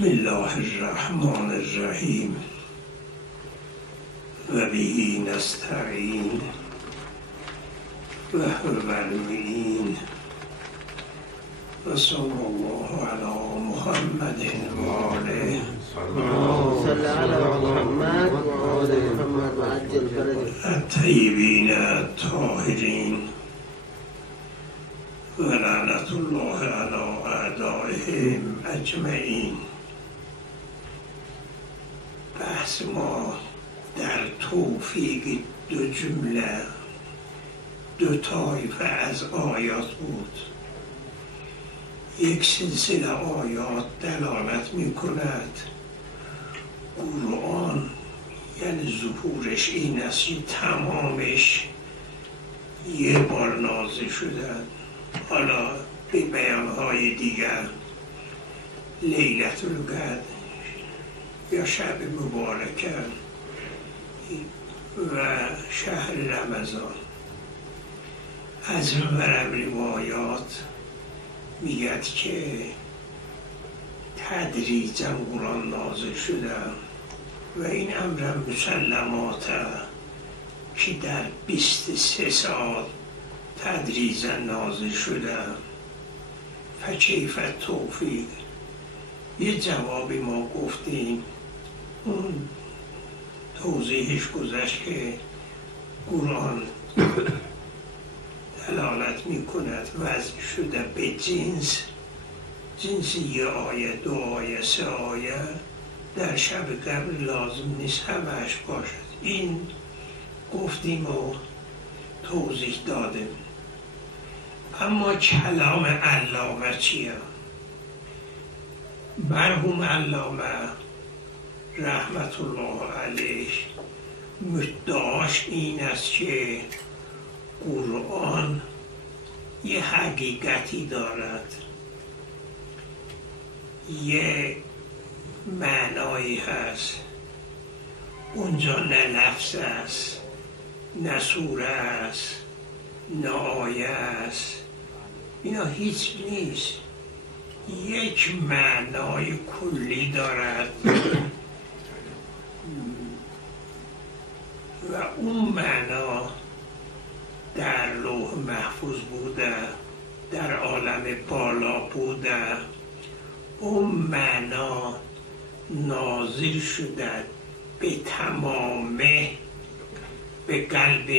بسم الله الرحمن الرحیم و به نستعین و هو المعین و صلی الله علی محمد و آله صلی علی محمد و آل محمد و عجل فرجه الطیبین الطاهرین و لعنت الله علی اعدائهم اجمعین. بحث ما در توفیق دو جمله، دو طایفه از آیات بود. یک سلسله آیات دلالت می کند قرآن یعنی ظهورش این است که تمامش یه بار نازل شده. حالا به بیانهای دیگر لیلة القدر یا شب مبارکه و شهر رمضان. از منبر روایات میگد که تدریجاً قرآن نازل شده و این امر مسلمات که در 23 سال تدریجاً نازل شده. فکیف توفیق. یه جوابی ما گفتیم، اون توضیحش گذشت که قرآن دلالت می کند وضع شده به جنس یه آیه، دو آیه، سه آیه در شب قبل لازم نیست همهش باشد. این گفتیم و توضیح دادیم. اما کلام علامه چیه؟ مرحوم علامه رحمت الله علیه مدعاش این است که قرآن یه حقیقتی دارد، یه معنایی هست، اونجا نه لفظ است، نه سوره است، نه آیه است، اینا هیچ نیست. یک معنای کلی دارد و اون معنا در لوح محفوظ بوده، در عالم بالا بوده. اون معنا نازل شده به تمامه به قلب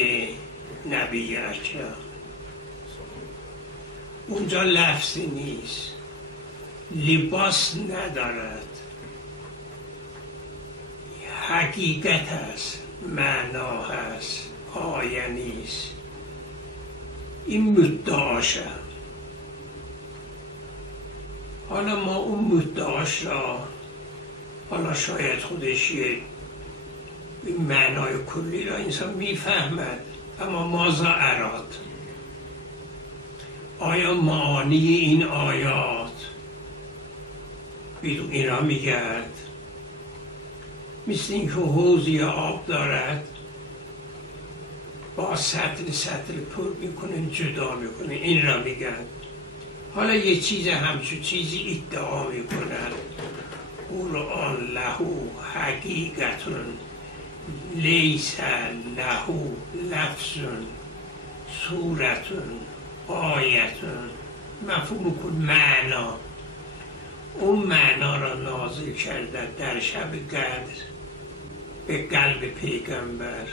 نبی اکرم. اونجا لفظی نیست، لباس ندارد، حقیقت هست، معنا هست، آیه نیست. این مدعاشه. حالا ما اون مدعاش را، حالا شاید خودش یه معنای کلی را انسان میفهمد، اما ماذا اراد؟ آیا معانی این آیات بدون این را میگرد؟ مثل این که حوض یا آب دارد، با سطل پر میکنه، جدا میکنه، این را میگن. حالا یه چیز همچون چیزی ادعا میکنن قرآن لهو حقیقتون لیس لهو لفظون سورتون آیتون. مفهوم کن معنا. اون معنا را نازل کرده در شب قدر به قلب پیغمبر،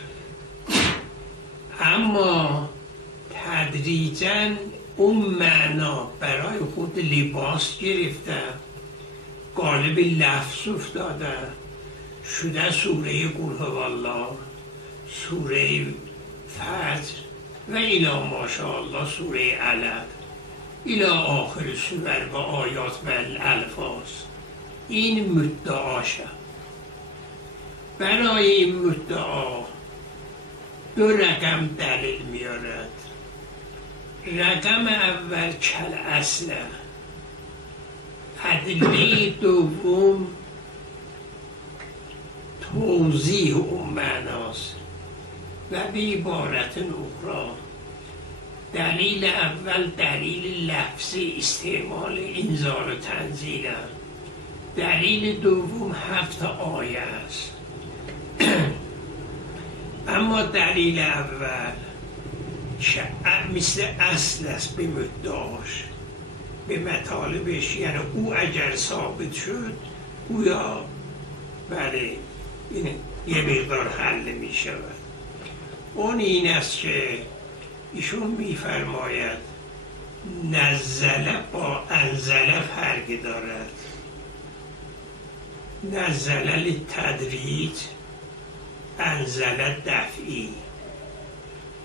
اما تدریجاً اون معنا برای خود لباس گرفته، قالب لفظ افتاده، شده سوره قل هوالله، سوره فجر و الی ماشاءالله سوره علق الی آخر سور و آیات و الالفاظ. این مدعاشه. برای این مدعا دو رقم دلیل میارد. رقم اول کل اصله، ادله دوم توضیح اون معناست. و به عبارت اخرى دلیل اول دلیل لفظی استعمال انزال و تنزیل، دلیل دوم 7 آیه است. اما دلیل اول مثل اصل است به مدعاش، به مطالبش، یعنی او اگر ثابت شد گویا بله یه مقدار حل می شود. اون این است که ایشون میفرماید نزله با انزله فرق دارد. نزله للتدریج، انزله دفعی.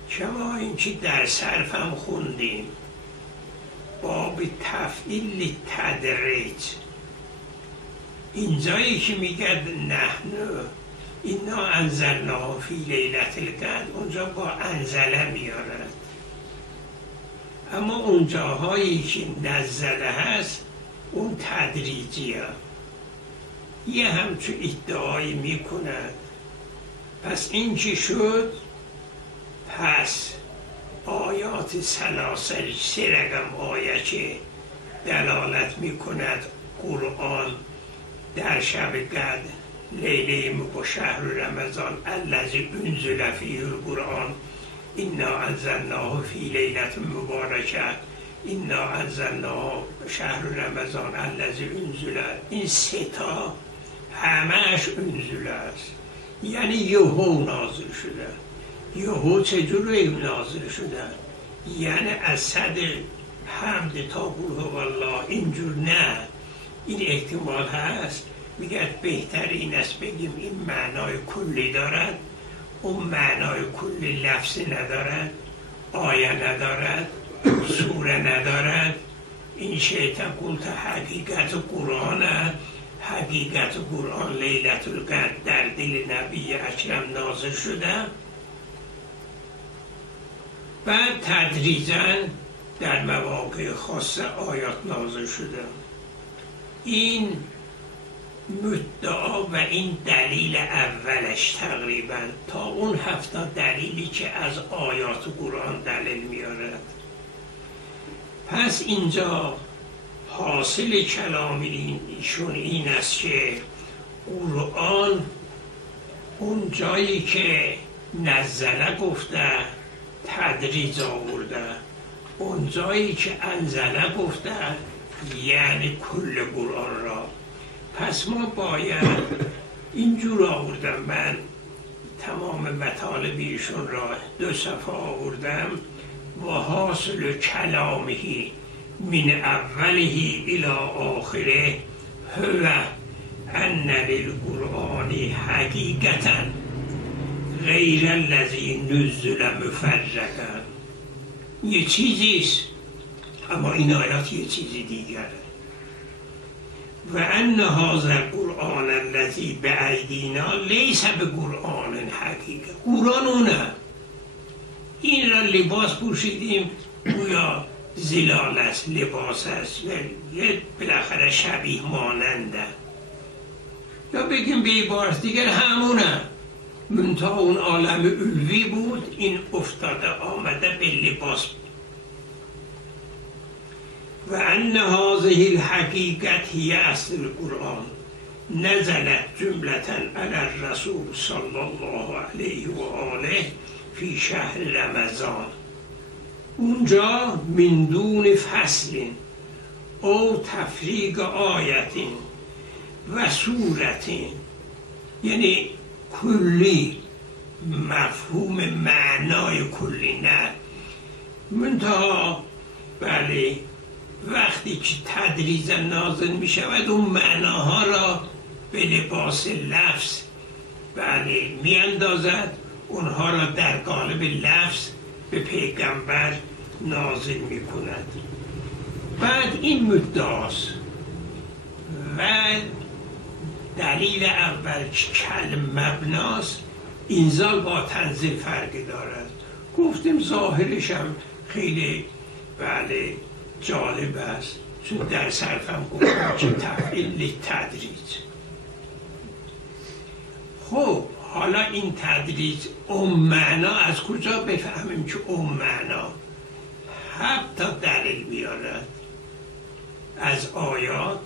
شما این که در صرف هم خوندیم باب تفعیل للتدریج، اینجایی که میگه نحن اینا انزلناه فی لیلة القدر، اونجا با انزله میارد. اما اون جاهایی که نزله هست اون تدریجی هست. یه همچون ادعایی میکند. پس این که شد، پس آیات سلاسل 3 رقم آیه که دلالت میکند قرآن در شب قدر لیله با شهر رمضان الذی انزل فیه القرآن انا انزلناه فی لیلة مبارکه انا انزلناه شهر رمضان الذی انزل، این 3 تا همهش انزل است، یعنی یهو نازل شده. یهو چجوری نازل شده؟ یعنی از صد حمد تا قل هو الله اینجور نه. این احتمال هست، میگه بهتر این است بگیم این معنای کلی دارد، اون معنای کلی لفظی ندارد، آیه ندارد، سوره ندارد. این شیطان قلت حقیقت قرآن، حقیقت قرآن لیلة القدر در دل نبی اکرم نازل شده. بعد تدریجاً در مواقع خاصه آیات نازل شده. این مدعا و این دلیل اولش تقریبا تا اون 7 دلیلی که از آیات قرآن دلیل میارد. پس اینجا حاصل کلام ایشون این است که قرآن اون جایی که نزله گفته تدریج آورده، اون جایی که انزله گفته یعنی کل قرآن را. پس ما باید اینجور آوردم، من تمام مطالب ایشون را 2 صفحه آوردم. و حاصل کلامه من اوله الی آخره هو ان للقرآن حقیقتا غیر الذی نزل مفرقا. یه چیزیست اما این آیات یه چیزی دیگره. و ان هذا القرآن الذی بایدینا لیس بقرآن حقیقه. قرآن اونه، این را لباس پوشیدیم گویا زلال است، لباس است، یه بالاخره شبیه ماننده. یا بگیم به عبارت دیگر همونه، منتها اون عالم علوی بود، این افتاده آمده به لباس. و ان هذه الحقیقت هی اصل القرآن نزلت جملة علی الرسول صلی الله علیه و آله فی شهر رمضان. اونجا من دون فصل او تفریق آیت و صورت، یعنی کلی، مفهوم معنای کلی نه. منتها بله وقتی که تدریجا نازل می شود اون معناها را به لباس لفظ بله می اندازد، اونها را در قالب لفظ به پیغمبر نازل می کند. بعد این مدعاست و دلیل اول که کلم مبناست، انزال با تنزیل فرق دارد. گفتیم ظاهرش هم خیلی بله جالب است، چون در صرفم گفتم که تفعیل للتدریج. خب حالا این تدریج اون معنا از کجا بفهمیم که اون معنا 7 تا دلیل میارد از آیات،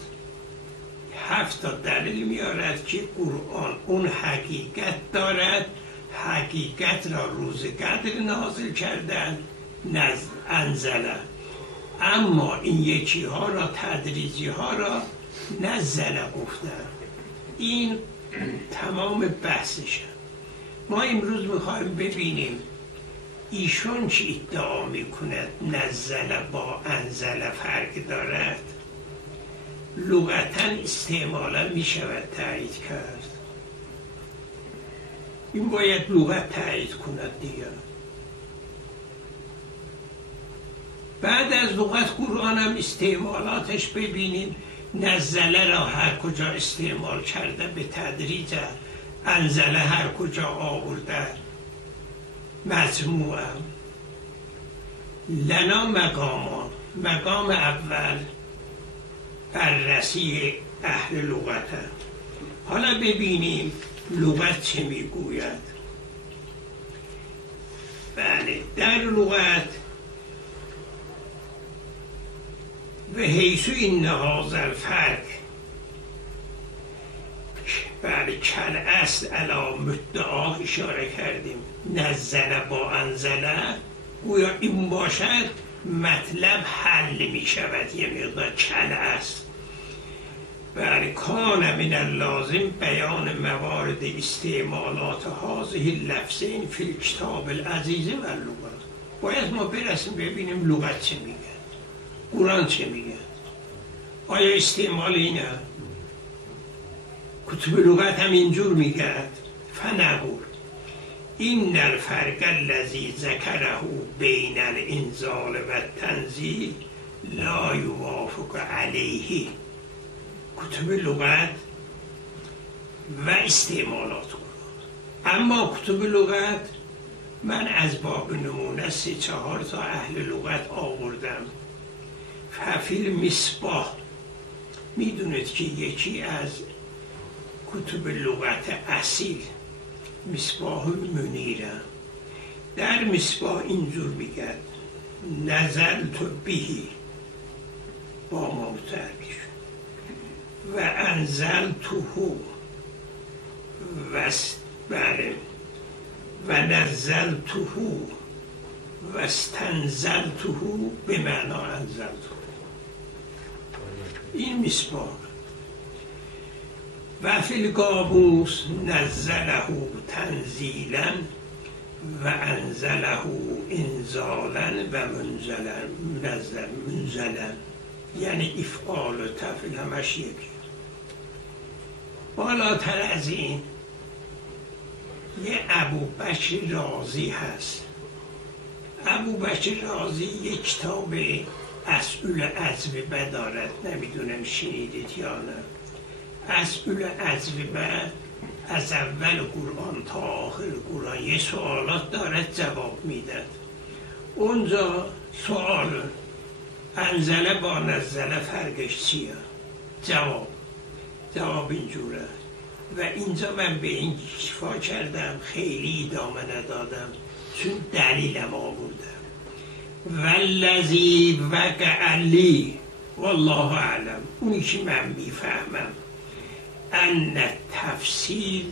7 تا دلیل میارد که قرآن اون حقیقت دارد، حقیقت را روز قدر نازل کردن انزله، اما این یکی ها را تدریجی ها را نزله گفتن. این تمام بحثشه. ما امروز میخوایم ببینیم ایشون چه ادعا میکند نزله با انزله فرق دارد. لغتا استعمالا میشود تایید کرد، این باید لغت تایید کند دیگه. بعد از لغت قرآن هم استعمالاتش ببینیم. نزله را هر کجا استعمال کرده به تدریج، انزله هر کجا آورده مجموعه. لنا مقامان، مقام اول بررسی اهل لغت. حالا ببینیم لغت چه میگوید. بله، در لغت و حیث این هذا الفرق، بله، کل اصل علی مدعا اشاره کردیم. نزله با انزله گویا این باشد مطلب حل می شود یه مقدار کل اصل. بله، کان من اللازم بیان موارد استعمالات هذه اللفظین فی الکتاب العزیز و اللغت. باید ما برسیم ببینیم لغت چه میگه، قرآن چه میگه. آیا استعمال اینه؟ کتب لغت هم اینجور میگه. فنقول این الفرق الذی ذکره بین الانزال و التنزیل لا یوافق علیه. کتب لغت و استعمالات قرآن. اما کتب لغت من از باب نمونه 3-4 تا اهل لغت آوردم. فیل مصباح، میدونید که یکی از کتب لغت اصیل مصباح منیره. در مصباح اینجور میگه نزلت بهی با ما متحرک و انزلته و نزلته و استنزلته به معنا انزلته. این مصباح. و فی القاموس نزله تنزیلا و انزله انزالا و منزلا، یعنی افعال و تفعیل همش یکی. بالاتر از این یه ابوبکر رازی هست. ابوبکر رازی یک کتاب اسئول اجوبه دارد، نمیدونم شنیدید یا نه. اسئول اجوبه از اول قرآن تا آخر قرآن یه سوالات دارد جواب میداد. اونجا سوال انزله با نزله فرقش چیه؟ جواب اینجوره. و اینجا من به این شفا کردم، خیلی ادامه ندادم چون دلیلم آوردم. والذی وقع لی والله اعلم، اونی که من میفهمم، ان تفصیل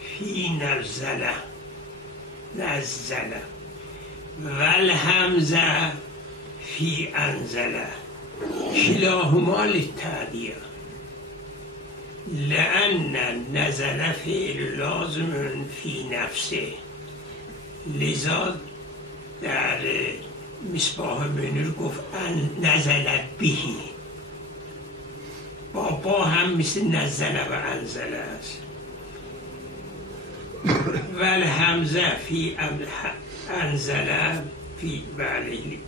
فی نزله والهمزه فی انزله کلاهما للتعدیه، لأن نزل فعل لازم فی نفسه. لذا در مصباح منیر گفت نزل بهی، با هم مثل نزله و انزله است. والهمزه فی انزله فی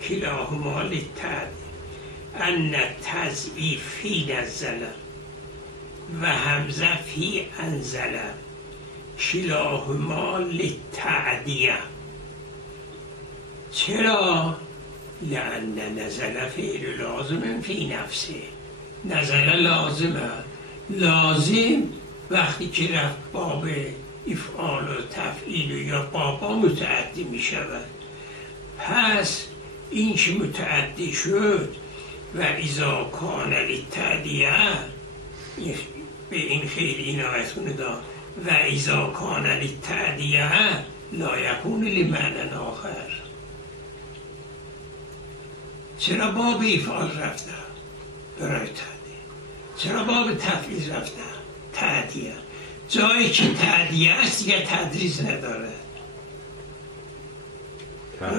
کلاهما للتعدیه، ان تضعیف فی نزله و همزه فی انزله کلاهما للتعدیه. چرا؟ لأن نزل فعل لازم فی نفسه. نزل لازمه، لازم وقتی که رفت باب افعال و تفعیل یا بابا متعدی می شود. پس این که متعدی شد و اذا کان للتعدیه، به این خیلی عنایتون دا و اذا کان للتعدیه لا یکون لمعنی آخر. چرا باب افعال رفتن برای تعدیه؟ چرا باب تفعیل رفتن؟ تعدیه جایی که تعدیه است دیگه تدریج نداره.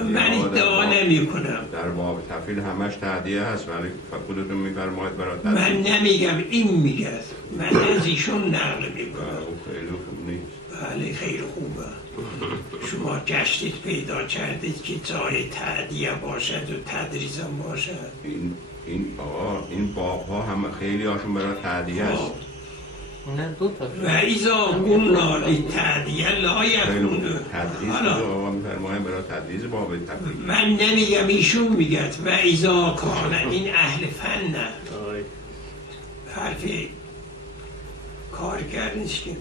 من ادعا نمی کنم در باب تفعیل همش تعدیه هست، ولی خودتون میفرمایید برای تعدیه. من نمیگم، این میگه، من از ایشون نقل میکنم. خیلی خوب نیست. بله خیلی خوبه. شما گشتید پیدا کردید که جای تعدیه باشد و تدریج هم باشد. این باب ها هم خیلی هاشون برای تعدیه هست. و ایزا قلنا للتعدیه لا یکون. تدریج آقا میفرمایید برای تدریج باب تفعیل. من نمیگم، ایشون میگه و ایزا کان. این اهل فن نه، حرف کار کردنش که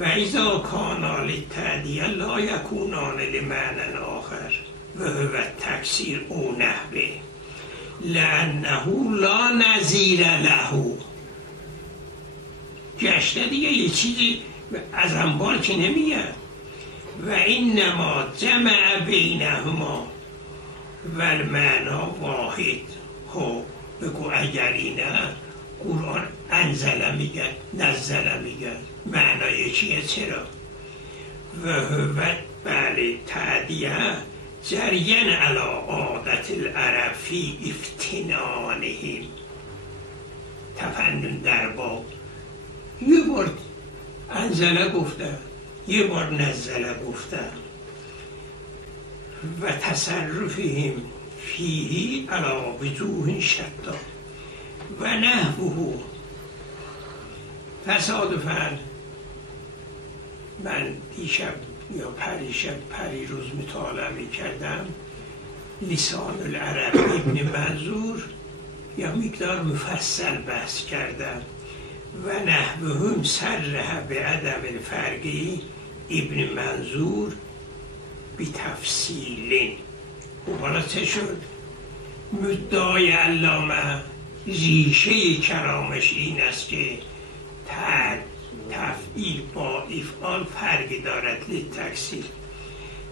و ایزا کان للتعدیه لا یکونان لمعنی آخر و هو تکسیر او نحوه لانه لا نظیر له. گشته دیگه یه چیزی از انبار که نمیاد. و اینما جمع بینهما و المعنا واحد. خب بگو اگر اینه قرآن انزله میگه، نزله میگه، معنای چیه؟ چرا؟ و بله تعدیه جریان علی عادت العرب فی افتنانهم. تفنن در باب یه بار انزله گفته، یه بار نزله گفته. و تصرفهم فیه علی وجوه شتا و نحوه. تصادفاً من دیشب یا پریروز مطالعه می‌کردم لسان العرب ابن منظور، یا مقدار مفصل بحث کردم. و نحوهم صرح به عدم الفرقی ابن منظور بتفصیل. و حالا چه شد؟ مدعای علامه ریشه کلامش این است که تفعیل با افعال فرقی دارد للتکسیر.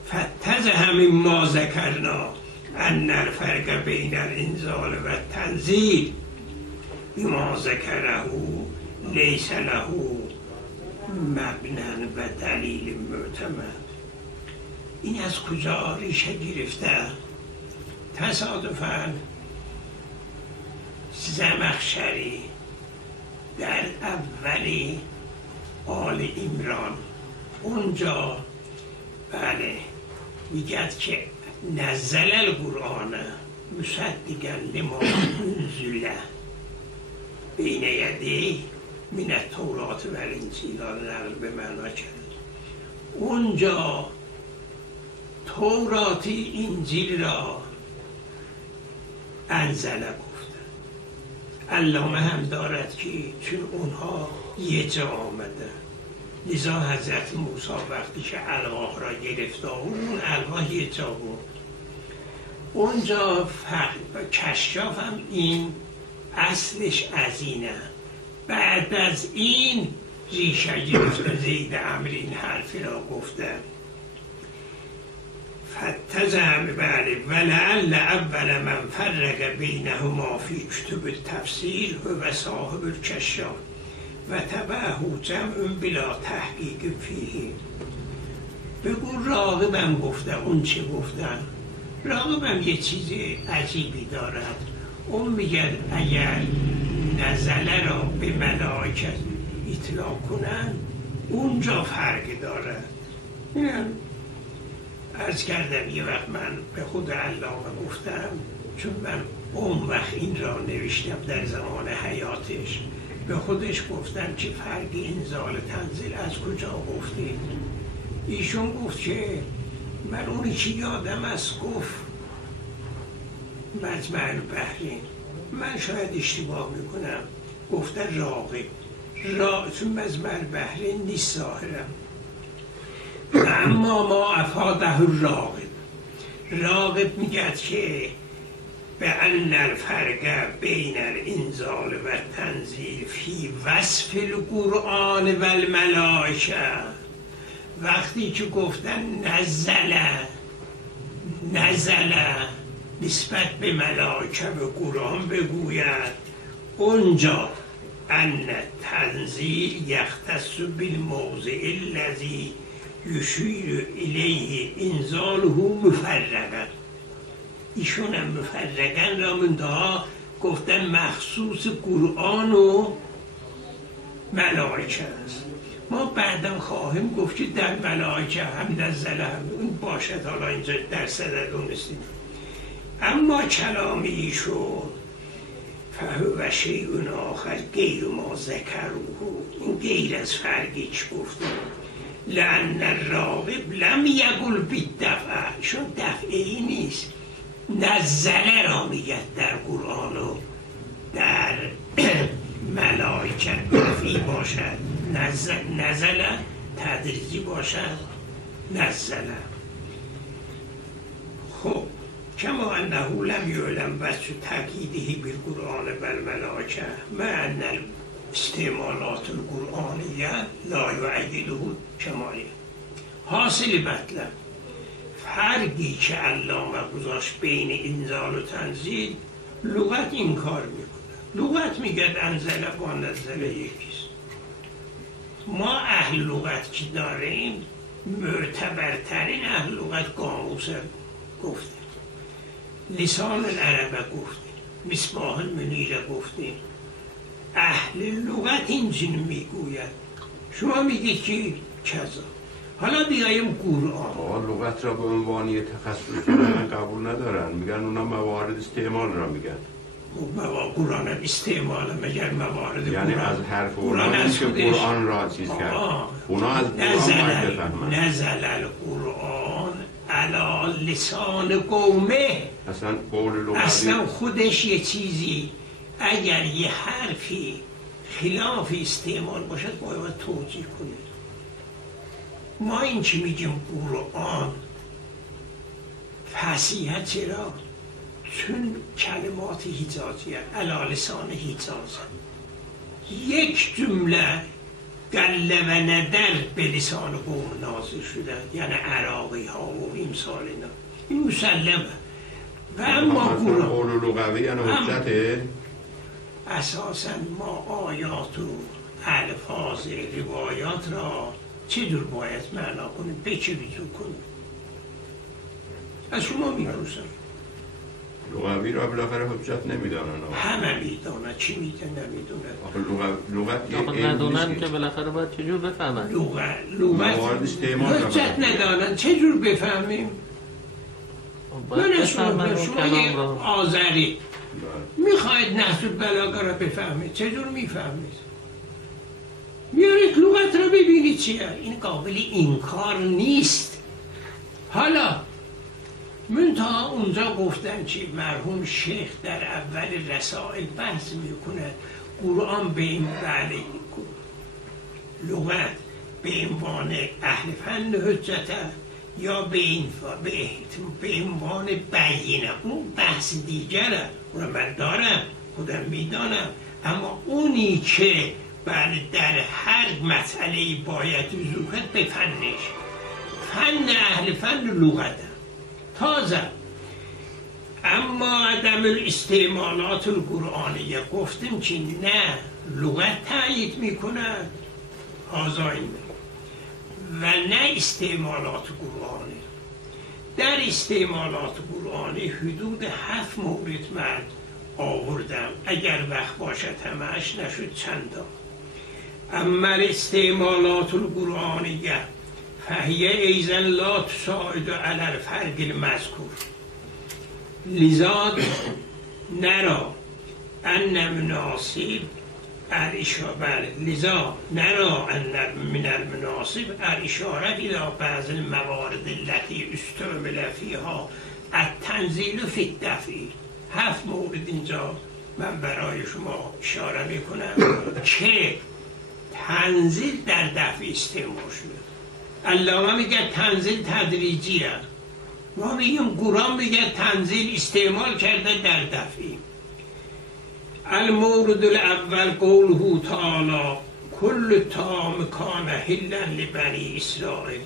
فتزهم ما ذکرنا ان الفرق بین الانزال و تنزیل بما ذکره لیس له مبنا و دلیل معتمد. این از کجا ریشه گرفته؟ تصادفاً زمخشری در اولی آل عمران اونجا بله میگد که نزل القرآن مصدقا لما انزل بین یدیه من التورات و الانجیل. نقل به معنا کرد اونجا تورات انجیل را انزله گفت. علامه هم دارد که چون اونها یه جا آمده، لذا حضرت موسی وقتی که الواح را گرفته اون الواح یه جا بود. اونجا کشاف هم این اصلش از اینه. بعد از این ریشه گرفته زید امر این حرفی را گفته. فتزهم بله ولعل اول من فرق بینهما فی کتب التفسیر و صاحب الکشاف و تبعه جمع بلا تحقیق فیه. بگو راغبم گفته. اون چه گفتن؟ راغبم یه چیز عجیبی دارد. اون میگه اگر نزله را به ملائکه اطلاق کنن اونجا فرق دارد. عرض کردم یه وقت من به خود علامه گفتم، چون من اون وقت این را نوشتم در زمان حیاتش، به خودش گفتم که فرقی انزال تنزیل از کجا گفتید؟ ایشون گفت که من اونی که یادم است گفت مجمع البحرین. من شاید اشتباه میکنم، گفته راغب. چون مجمع البحرین نیست ظاهرم. اما ما افاده راغب. راغب میگه که به ان الفرق بین الانزال و تنزیل فی وصف القرآن و الملائکه، وقتی که گفتن نزل نسبت به ملائکه و قرآن بگوید، اونجا ان تنزیل یختص بالموضع الذی یشیر الیه انزاله مفرقا. ایشون هم مفرقا را منتها گفتن مخصوص قرآن و ملائکه است. ما بعدا خواهیم گفت که در ملائکه هم نزل هم اون باشد، حالا اینجا در صدد دونستیم. اما کلام ایشون فهو شیء آخر غیر ما ذکروه، این غیر از فرقی که گفتم. لأن الراغب لم یقل بالدفع، چون دفعی نیست، نزله را میگه در قرآن و در ملائکه دفعی باشد، نزله تدریجی باشد، نزله. خب کما انه لم یعلم بچه تأکیده بالقرآن بالملائکه مع ان استعمالات القرآنیه لا یعیده کمالیه. حاصل مطلب فرقی که علامه گذاشت بین انزال و تنزیل، لغت این کار میکنه. لغت میگه انزله با نزله یکیست. ما اهل لغت که داریم، معتبرترین اهل لغت قاموس گفتیم، لسان العرب گفتیم، مصباح المنیر گفتیم. اهل لغت اینجور میگوید، شما میگید که کذا. حالا بیایم قرآن. لغت را به عنوان یه تخصص قبول ندارن، میگن اونا موارد استعمال را میگن. قرآن استعمال مگر موارد یعنی قرآن. از حرف اونا نیست که قرآن را چیز کرد. اونا از قرآن باید بفهمن. نزل القرآن علی لسان قومه. اصلا قول لغوی اصلا خودش یه چیزی اگر یه حرفی خلاف استعمال باشد باید توجیه کنید. ما این که میگیم قرآن فصیحه، چرا؟ چون کلمات حجازیه علی لسان حجاز، یک جمله گله و ندر به لسان قوم نازل شده، یعنی عراقی ها و امثال اینا، این مسلمه. و اما قرآن قول لغوی یعنی حجته. اساسا ما آیات و الفاظ روایات را چجور باید معنا کنیم، به چه ویژه کنیم؟ از شما میپرسم. لغوی را بالاخره حجت نمیدانن. همه میدانن، چی میدن نمیدونن. لغت ندونن که بالاخره باید چجور بفهمن. لغت حجت ندانن چجور بفهمیم؟ من شما یه آذری میخواید نحو البلاغه را بفهمید، چجور میفهمید؟ میارید لغت را ببینید چیه. این قابل انکار نیست. حالا منتها اونجا گفتن چی؟ مرحوم شیخ در اول رسائل بحث میکنه قرآن به این بله لغت به عنوان اهل فن حجته یا به عنوان بینه. اون بحث دیگره، اون من دارم، خودم میدانم. اما اونی که بله در هر مسئله باید وضوح کرد به فنش، فن اهل فن لغت تازه. اما عدم الاستعمالات القرآنیه گفتیم که نه، لغت تأیید میکند آزاین و نه استعمالات قرآنی. در استعمالات قرآنی حدود 7 مورد من آوردم، اگر وقت باشد همه‌اش نشد چندا. اما استعمالات القرآنیه فهیه ایزن لا تساعد علی الفرق المذکور، لذا نرا ان مناسب لذا نرا ان من المناسب الاشاره الى بعض الموارد التي استعمل فيها التنزيل في الدفع. 7 مورد اینجا من برای شما اشاره میکنم که تنزیل در دفع استعمال شده. علامه میگه تنزیل تدریجیه، ما میگیم قرآن میگه تنزیل استعمال کرده در دفعی. المورد الاول قوله تعالی کل طعام کان حلا لبنی اسرائیل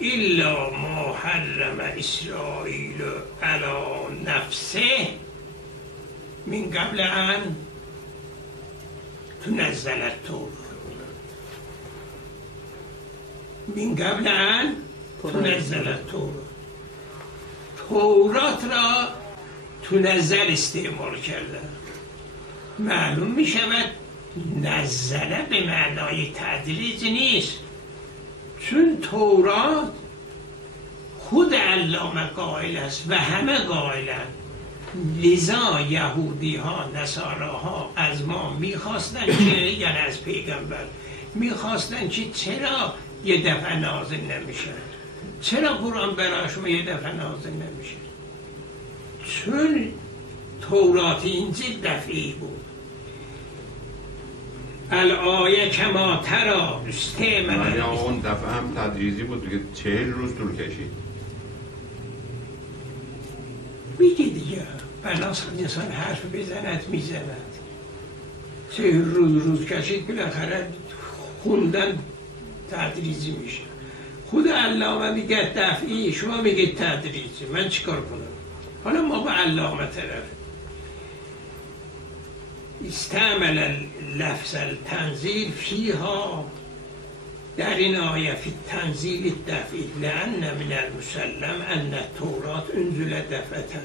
الا ما حرم اسرائیل علی نفسه من قبل ان تنزل التوراة من قبل ان تنزل التوراة. تورات را تنزل استعمال کردن. معلوم می شود نزله به معنای تدریج نیست، چون تورات خود علامه قائل است و همه قائلند. لذا یهودی ها نصاراها از ما میخواستن که یعنی از پیغمبر میخواستن که چرا یه دفعه نازل نمیشه، چرا قرآن برای شما یه دفعه نازل نمیشه؟ چون تورات انجیل دفعی بود. الآیه کما ترا استعمال یا اون دفعه هم تدریجی بود دیگه، 40 روز طول کشید. میگه دیگه بناس انسان حرف بزند میزند. 40 روز کشید، بالاخره خوندن تدریجی میشه. خود علامه میگه دفعی، شما میگه تدریجی، من چیکار کنم؟ حالا ما با علامه طرف استعمل لفظ التنزیل فیها، در این آیه فی تنزیل دفعی لأن من المسلم ان التورات انزل دفعة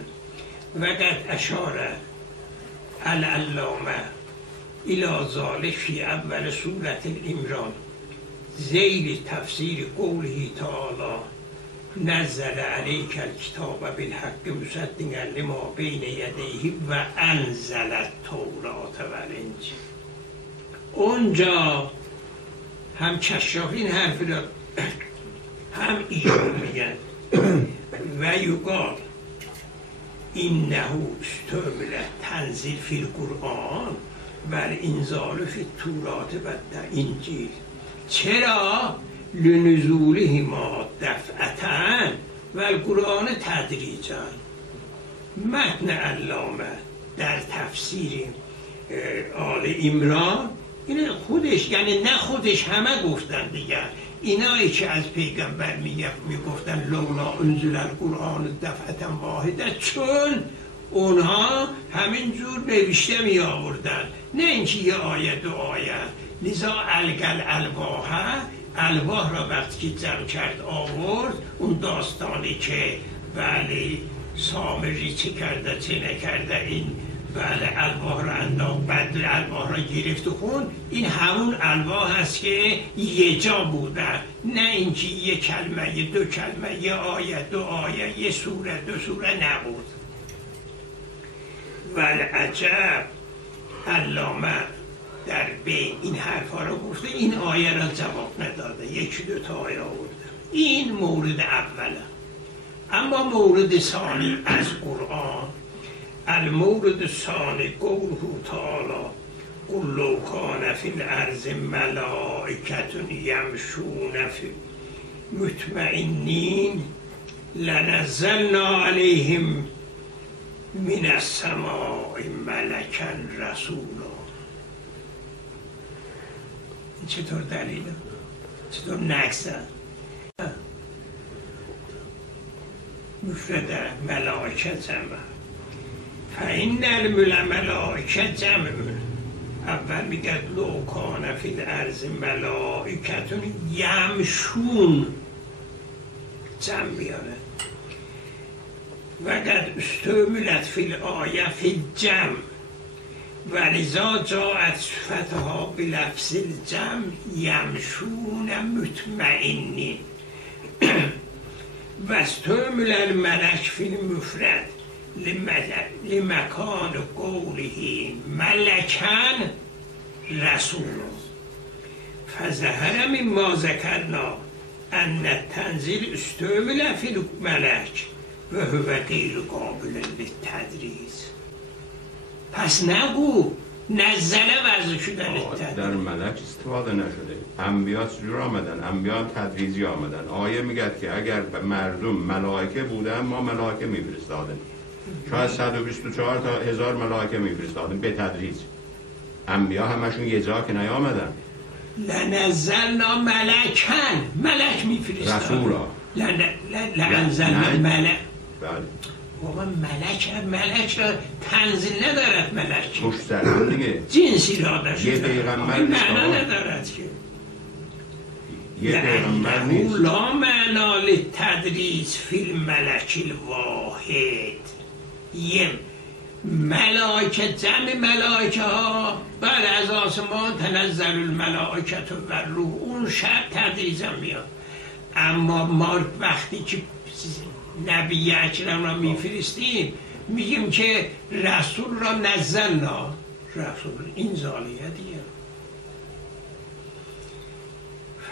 و قد اشار العلامه الى ذلك فی اول سورة العمران ذیل تفسیر قوله تعالی نزل علیک الکتاب بالحق مصدقا لما بین یدیه و انزل التوراة والانجیل. اونجا هم کشاف این حرف را هم ایشون میگن و یقال اینه استعمل تنزیل فی القرآن و الانزال فی التوراة و الانجیل. چرا؟ لنزولهما دفعتاً و القرآن تدریجاً. متن علامه در تفسیر آل عمران این خودش، یعنی نه خودش، همه گفتن دیگه، اینایی که از پیغمبر میگفتن لولا انزل القرآن دفعة واحده، چون اونها همینجور نوشته می آوردن، نه اینکه یه آیه دو آیه. لذا الگل الواح را وقتی که جمع کرد آورد، اون داستانی که بله سامری چه کرده چه نکرده، این بله الواح را انداخت بعد الواح را گرفت و خون، این همون الواح هست که یه جا بوده، نه اینکه یه کلمه یه دو کلمه یه آیه دو آیه یه سوره دو سوره نبود. والعجب علامه در بین این حرفا رو گفته، این آیه را جواب نداده، یکی دو تا آیه آورده. این مورد اوله. اما مورد ثانی از قرآن، المورد ثانی قوله تعالی قل لو کان فی الارض ملائکة یمشون مطمئنین لنزلنا علیهم من السماء ملکا رسولا. چطور دلیله؟ چطور نکسه؟ مفرد ملائکه جمع، فإن الملائکه جمع. اول میگه لو کان فی الارض ملائکة یمشون، جمع میاره. و قد استعملت فی الآیه فی الجمع ولذا جاءت صفتها بلفظ الجمع یمشون مطمئنین. و استعمل الملک فی المفرد لمکان قوله ملکن رسول. فظهر مما ذکرنا ان التنزیل استعمل فی الملک و هو غیر قابل للتدریج. پس نگو نزله وضع شدن در ملک استفاده نشده. انبیا چجور آمدن؟ انبیا تدریجی آمدن. آیه میگه که اگر مردم ملائکه بودن ما ملائکه میفرستادیم. شاید 124 تا 1000 ملائکه میفرستادیم به تدریج. انبیا همشون یه جا که نیامدن. لنزلنا ملکن، ملک میفرستادیم. رسولا. لنزلنا ملک. بله. بابا ملک را تنزیل ندارد. ملک خوش سرم دیگه جنسی را داشت. یه پیغمبر معنا ندارد که یه پیغمبر نیست. لا معنا للتدریس فی الملک الواحد. یه ملائکه، جمع ملائکه ها بعد از آسمان تنزل الملائکه و روح، اون شب تدریجا میاد. اما ما وقتی که نبی اکرم را میفرستیم میگیم که رسول را نزلنا، رسول این زالیه دیگه.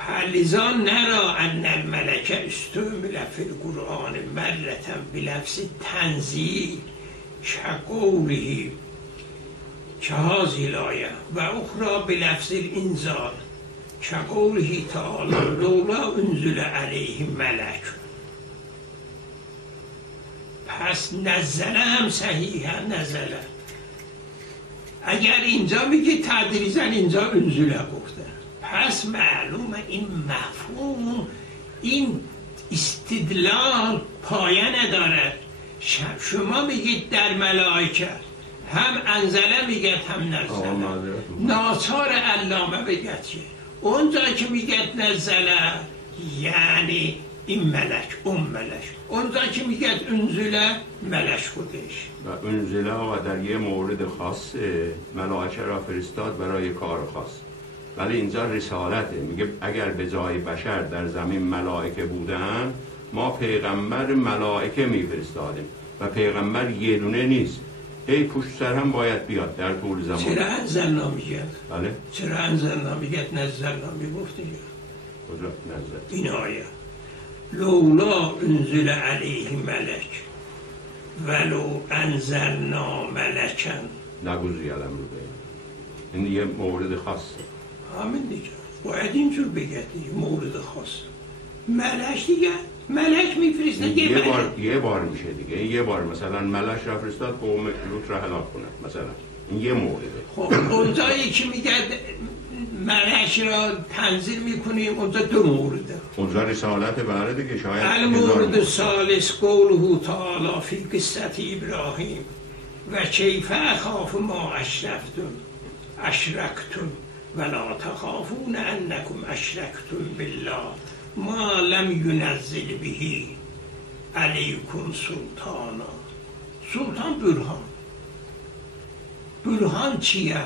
فلذا نرا ان الملک استعمل فی القرآن مرة بلفظ تنزیل كقوله كهذه الآية و اخرى بلفظ الانزال كقوله تعالی لولا انزل علیه ملک. پس نزله هم صحیحه، نزله. اگر اینجا میگه تدریجا، اینجا انزله گفته، پس معلومه این مفهوم، این استدلال پایه ندارد. شما میگید در ملائکه هم انزله میگه هم نزله. ناچار علامه بگید که اونجا که میگه نزله یعنی این ملک، اون ملک. اونجا که میگه انزله، ملک خودش. و انزله و در یه مورد خاص ملائکه را فرستاد برای کار خاص. ولی اینجا رسالته. میگه اگر به جای بشر در زمین ملائکه بودن ما پیغمبر ملائکه میفرستادیم و پیغمبر یه دونه نیست. ای پشت سر هم باید بیاد در طول زمان. چرا انزلنا میگه؟ بله؟ چرا انزلنا میگه؟ نزلنا میگفته کجا نزل؟ این آیه لولا انزل علیه ملک ولو انزلنا ملکن نگوزی علم رو بگیم. این یه مورد خاصه. همین دیگه باید اینجور بگه دیگه، مورد خاصه. ملک دیگه، ملک میفرسته یه بار میشه دیگه. یه بار مثلا ملک را فرستاد قوم لوط را هلاک کنه مثلا. این یه مورده. خب اونجایی که میگه ملک را تنزیل میکنیم اونجا دو مورده. اونجا رسالت بره دیگه. شاید المورد الثالث قوله تعالی فی قصة ابراهیم و کیف اخاف ما اشرکتم ولا تخافون انکم اشرکتم بالله ما لم ینزل به علیکم سلطانا. سلطان برهان چیه؟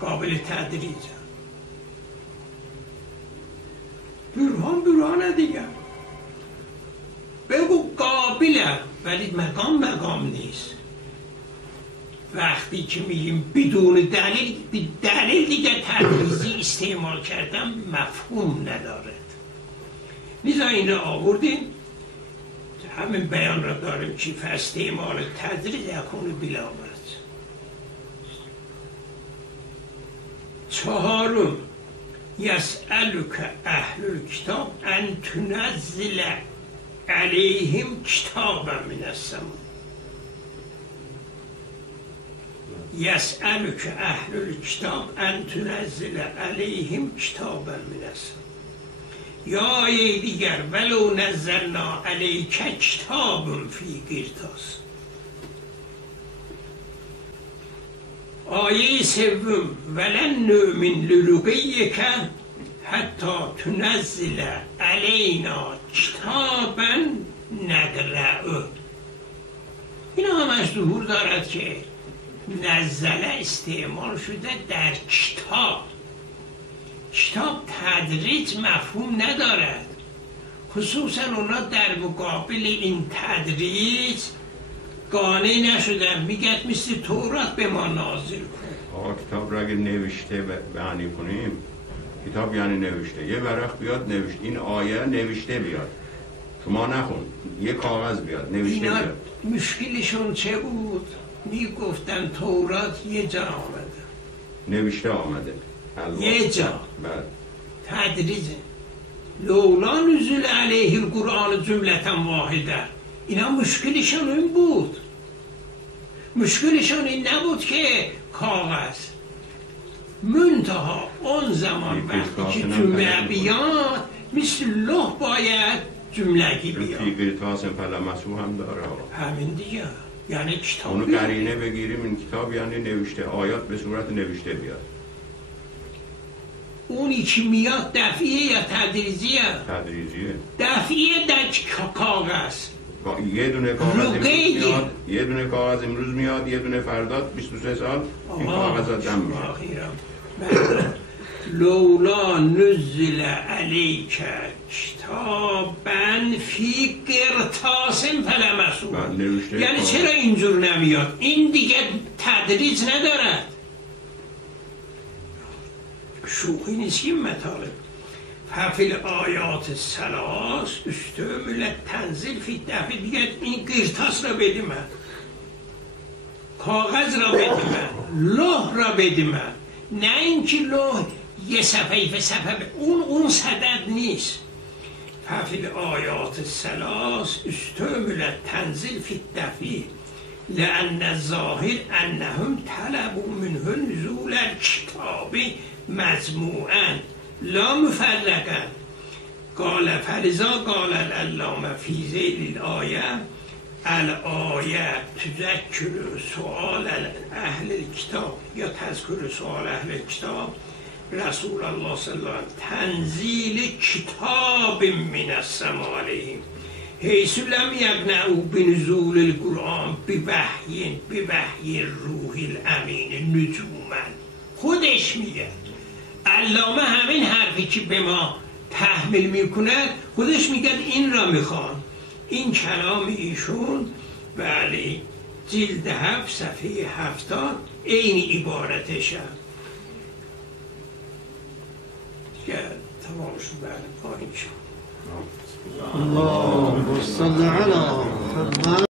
قابل تدریجه. برهان دیگه. بگو قابله ولی مقام نیست. وقتی که میگیم بدون دلیل دیگه تدریجی استعمال کردن مفهوم ندارد. لذا این را آوردیم، همین بیان را داریم که استعمال تدریج یکون بلا وجه. چهارم یسألک اهل الکتاب ان تنزل علیهم کتابا من السماء. یسألک اهل الکتاب ان تنزل علیهم کتابا من السماء. یا آیه دیگر ولو نزلنا علیک کتاب فی قرطاس. آیه سوم ولن نؤمن لرقیک حتی تنزل علینا کتابا نقرأه. این همش ظهور دارد که نزله استعمال شده در کتاب تدریج مفهوم ندارد. خصوصا اونا در مقابل این تدریج قانع نشدن. میگه مثل تورات به ما نازل کن. کتاب را اگه نوشته معنی کنیم، کتاب یعنی نوشته. یه ورق بیاد نوشته، این آیه نوشته بیاد، شما نخون، یه کاغذ بیاد نوشته بیاد. مشکلشون چه بود؟ میگفتن تورات یه جا آمده، نوشته آمده یه جا بله. تدریجه لولا نزول علیه القرآن جملتا واحده. اینا مشکلشان این بود، مشکلشان این نبود که کاغذ منتها اون زمان وقتی که جمعه بیاد مثل لوح باید جملگی بیاد. فیگری تاسم پلمسو هم داره همین دیگه، یعنی کتاب اونو قرینه بگیریم این کتاب یعنی نوشته، آیات به صورت نوشته بیاد. اونی که میاد دفعیه یا تدریجیه؟ تدریجیه. دفعیه در کاغذ. یه دونه کاغذ امروز میاد، یه دونه کاغذ امروز میاد، یه دونه فردا 23 سال این کاغذ جمع میشه. لولا نزل علیک کتابا فی قرطاس فلمسوه. یعنی چرا اینجور نمیاد؟ این دیگه تدریج ندارد، شوخی نیست این مطالب. ففی آیات الثلاث استعمل تنزیل فی دفعه. دیگه این قرطاس را بده من، کاغذ را بده من، لوح را بده من، نه اینکه لوح یه صفحه به صفحه اون صدد نیست. ففی آیات الثلاث استعمل تنزیل فی دفعه لأن الظاهر انهم طلبوا منه نزول الكتاب مجموعا لا مفرقا. قال فلذا قال العلامه فی ذیل الآیه الآیه تذکر سؤال اهل الكتاب یا تذکر سؤال اهل الكتاب رسول الله صلی الله علیه وسلم تنزیل کتاب من السماء علیهم حیث لم یقنعوا بنزول القرآن بوحی روح الامین نجوما. خودش میگه، علامه همین حرفی که به ما تحمیل میکند خودش میگه این را میخوان. این کلام ایشون بله جلد 7 صفحه 70 این عبارتشه که تمام شد. بله پایین شد. اللهم صل علی محمد.